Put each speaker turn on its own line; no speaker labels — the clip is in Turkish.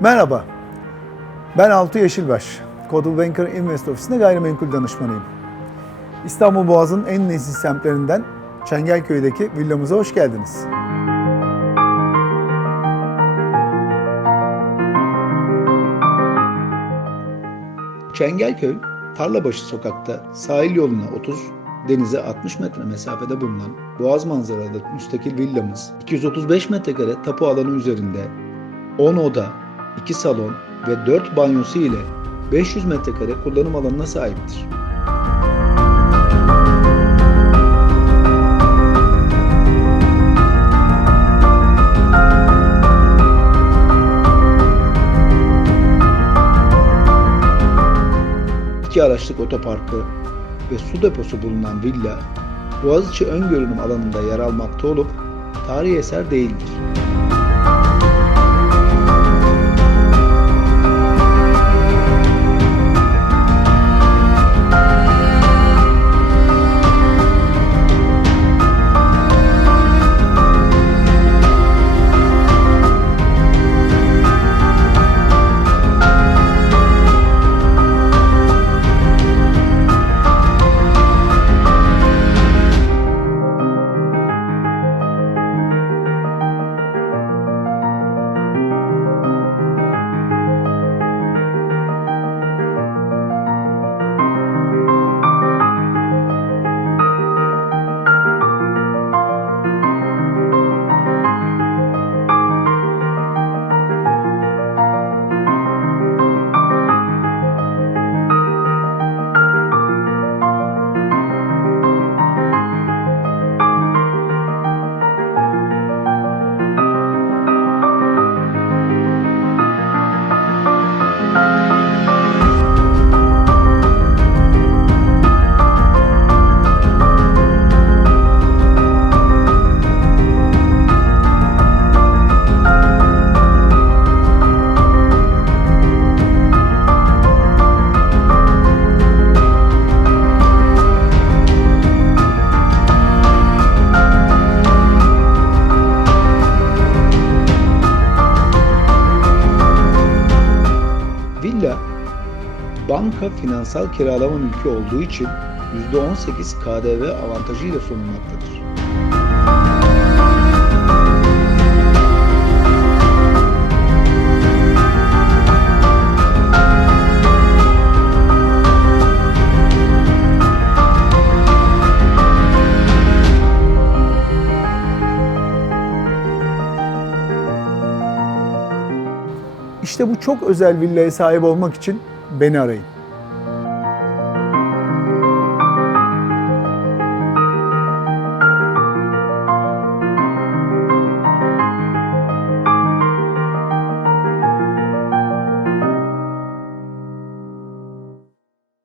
Merhaba, ben Altı Yeşilbaş. Coldwell Banker Invest Ofisi'nde gayrimenkul danışmanıyım. İstanbul Boğazı'nın en nezih semtlerinden Çengelköy'deki villamıza hoş geldiniz. Çengelköy, Tarlabaşı sokakta sahil yoluna 30, denize 60 metre mesafede bulunan boğaz manzaralı müstakil villamız 235 metrekare tapu alanı üzerinde 10 oda, 2 salon ve 4 banyosu ile 500 metrekare kullanım alanına sahiptir. İki araçlık otoparkı ve su deposu bulunan villa, Boğaziçi öngörünüm alanında yer almakta olup tarihi eser değildir. Banka finansal kiralama mülkü olduğu için %18 KDV avantajıyla sunulmaktadır. İşte bu çok özel villaya sahip olmak için beni arayın.